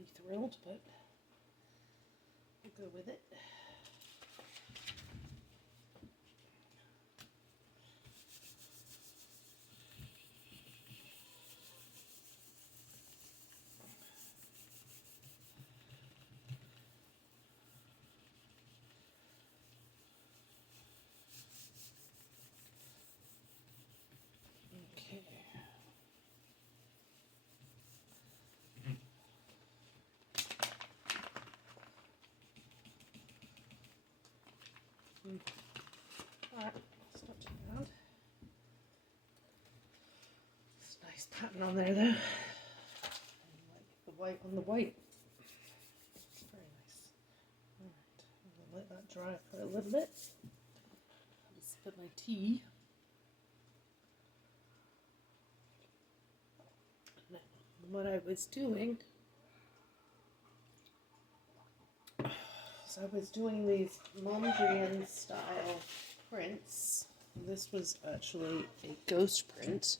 really thrilled, but we'll go with it. Okay. Alright, it's not too bad. It's a nice pattern on there though. I like the white on the white. It's very nice. Alright, I'm going to let that dry for a little bit. I'll spit my tea. Now, what I was doing, so I was doing these Mondrian style prints. This was actually a ghost print.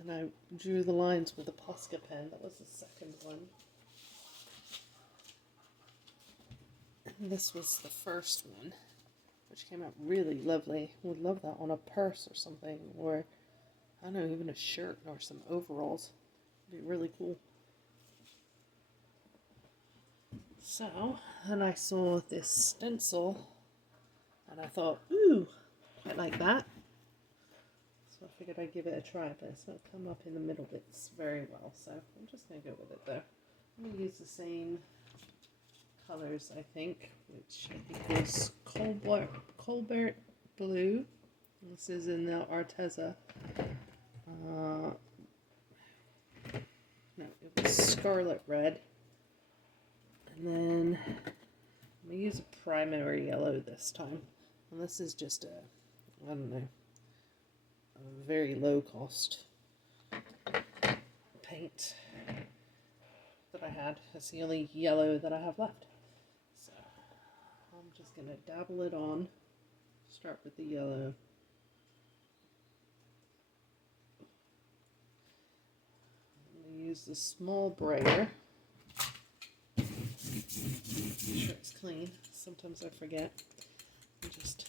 And I drew the lines with a Posca pen. That was the second one. And this was the first one, which came out really lovely. Would love that on a purse or something, or I don't know, even a shirt or some overalls. It'd be really cool. So, then I saw this stencil, and I thought, ooh, I like that. So I figured I'd give it a try, but it's not come up in the middle bits very well, so I'm just going to go with it though. I'm going to use the same colors, I think, which I think was Cobalt Blue. This is in the Arteza. No, it was Scarlet Red. And then I'm going to use a primary yellow this time. And this is just a, I don't know, a very low cost paint that I had. It's the only yellow that I have left. So I'm just going to dabble it on. Start with the yellow. I'm going to use the small brayer. Make sure it's clean. Sometimes I forget. And just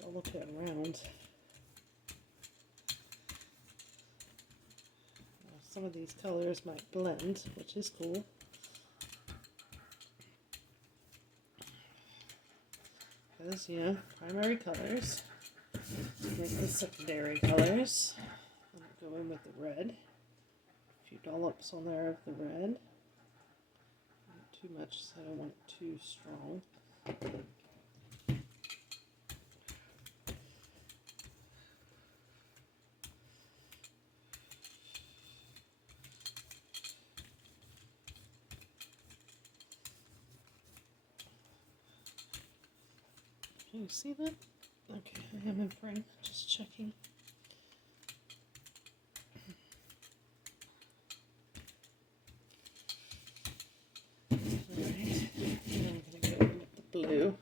dollop it around. Some of these colors might blend, which is cool. Because, you know, primary colors make the secondary colors. I'm going to go in with the red. A few dollops on there of the red. Not too much, so I don't want it too strong. Can you see that? Okay, I am in frame, just checking. Alright, and I'm going to go in with the blue.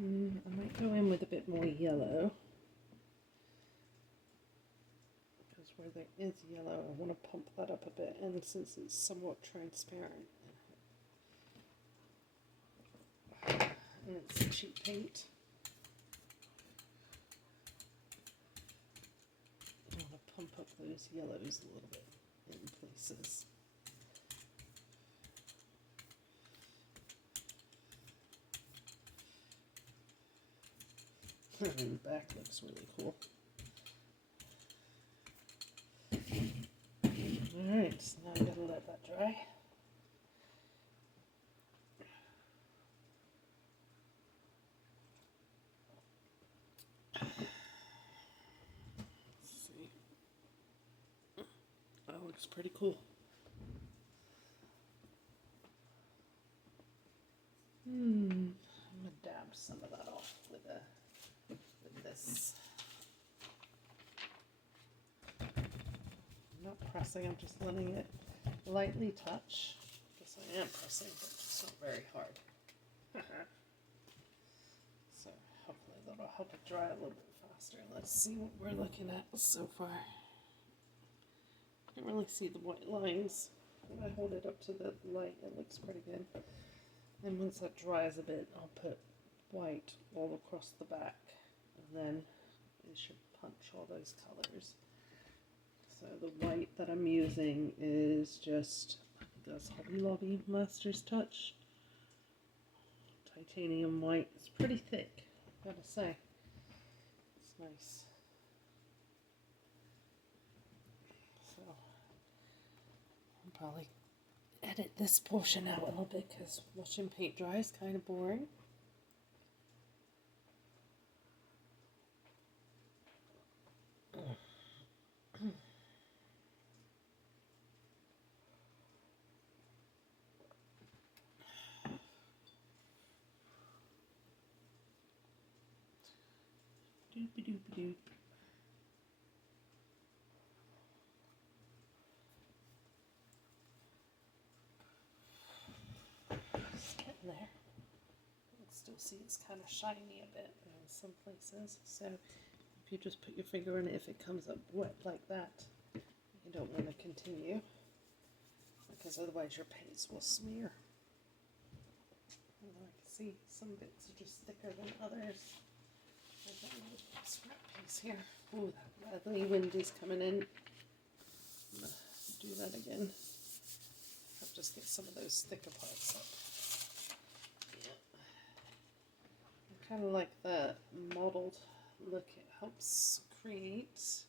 I might go in with a bit more yellow, because where there is yellow I want to pump that up a bit, and since it's somewhat transparent and it's cheap paint, I want to pump up those yellows a little bit in places. And the back looks really cool. Alright, so now I'm going to let that dry. Let's see. That looks pretty cool. I'm going to dab some of that off with this. I'm not pressing, I'm just letting it lightly touch. I guess I am pressing, but it's not very hard. So hopefully that'll help it dry a little bit faster. Let's see what we're looking at so far. I can't really see the white lines. When I hold it up to the light, it looks pretty good. And once that dries a bit, I'll put white all across the back, and then it should punch all those colors. So the white that I'm using is just, I think that's Hobby Lobby Master's Touch. Titanium white. It's pretty thick, I've got to say. It's nice. So I'll probably edit this portion out a little bit because watching paint dry is kind of boring. Doop-a-doop-a-doop. Just getting there. You can still see it's kind of shiny a bit in some places. So if you just put your finger in it, if it comes up wet like that, you don't want to continue, because otherwise your paints will smear. And I can see some bits are just thicker than others. I've got a little scrap piece here. Oh, that lovely wind is coming in. I'm going to do that again. I'll just get some of those thicker parts up. Yeah. I kind of like the mottled look it helps create.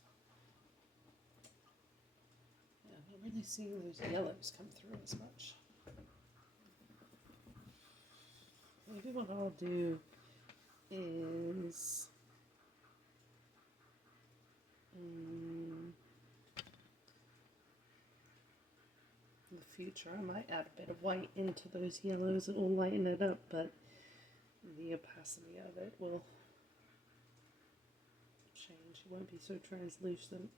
Yeah, I'm not really seeing those yellows come through as much. Maybe what I'll do is in the future I might add a bit of white into those yellows. It will lighten it up, but the opacity of it will change. It won't be so translucent.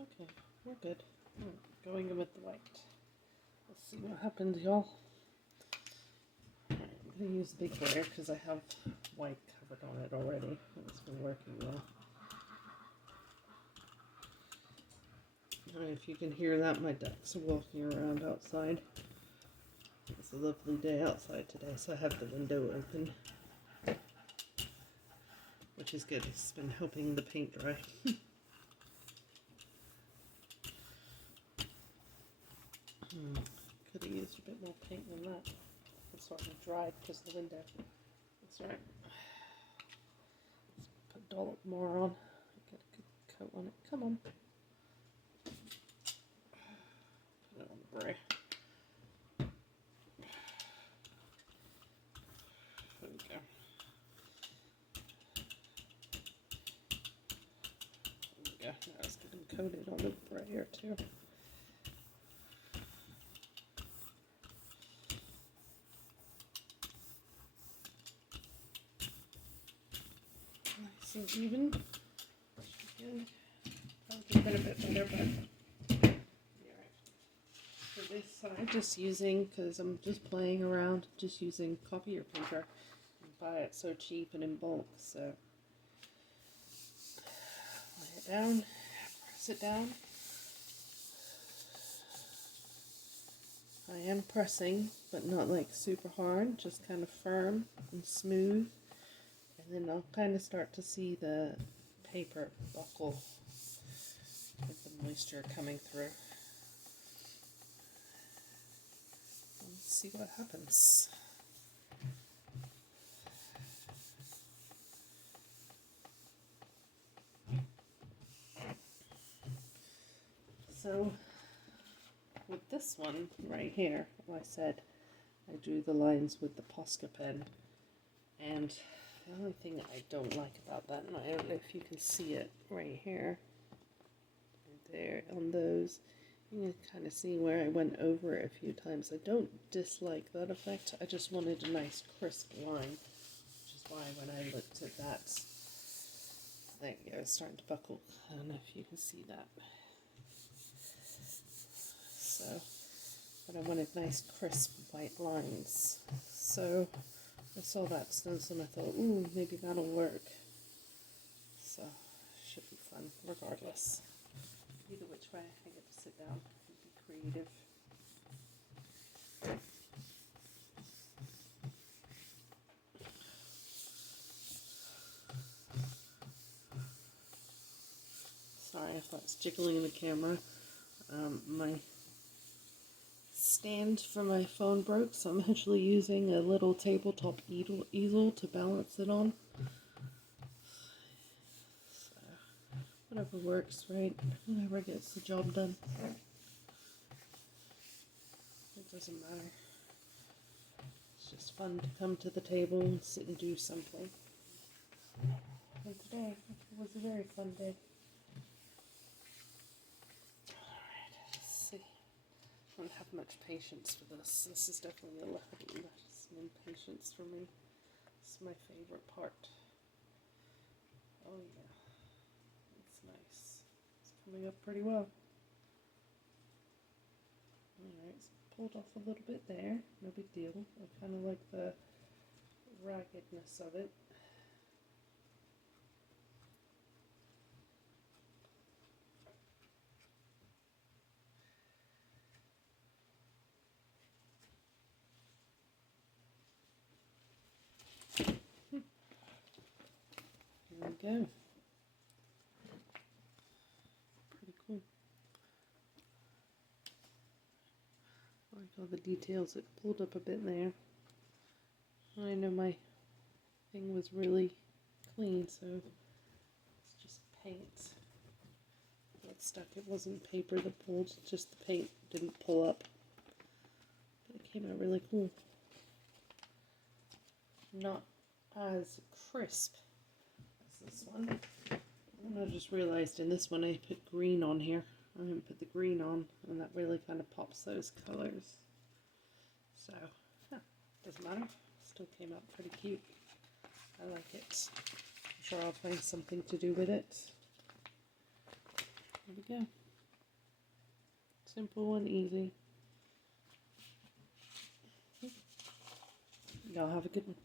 Okay, we're good. Going in with the white. Let's see what happens, y'all. I'm going to use the big Brayer because I have white covered on it already. It's been working well. I don't know if you can hear that, my ducks are walking around outside. It's a lovely day outside today, so I have the window open, which is good. It's been helping the paint dry. Could have used a bit more paint than that. It's already dried because of the window. That's right. Let's put a dollop more on. Get a good coat on it. Come on. Put it on the Brayer. There we go. There we go. Now let's get them coated on the Brayer too. Nice and even. Good. Probably been a bit better, but yeah, right. For this side, just using, because I'm just playing around, just using copier paper. You buy it so cheap and in bulk, so lay it down, press it down. I am pressing, but not like super hard, just kind of firm and smooth. And then I'll kind of start to see the paper buckle with the moisture coming through. Let's see what happens. So with this one right here, like I said, I drew the lines with the Posca pen, and the only thing I don't like about that, and I don't know if you can see it right here, right there on those, you can kind of see where I went over it a few times. I don't dislike that effect, I just wanted a nice crisp line, which is why when I looked at that, there you go, it's starting to buckle. I don't know if you can see that. So, but I wanted nice crisp white lines. So I saw that stencil and I thought, ooh, maybe that'll work. So should be fun regardless. Either which way, I get to sit down and be creative. Sorry if that's jiggling in the camera. My stand for my phone broke, so I'm actually using a little tabletop easel to balance it on. So, whatever works, right? Whatever gets the job done. It doesn't matter. It's just fun to come to the table and sit and do something. And today was a very fun day. I don't have much patience for this. This is definitely a lesson in patience for me. It's my favorite part. Oh yeah, it's nice. It's coming up pretty well. Alright, it's pulled off a little bit there. No big deal. I kind of like the raggedness of it. There we go. Pretty cool. I like all the details. It pulled up a bit there. I know my thing was really clean, so it's just paint that stuck. It wasn't paper that pulled, just the paint didn't pull up. But it came out really cool. Not as crisp as this one. And I just realized in this one I put green on here. I didn't put the green on, and that really kind of pops those colors. So, doesn't matter. Still came out pretty cute. I like it. I'm sure I'll find something to do with it. There we go. Simple and easy. Y'all have a good one.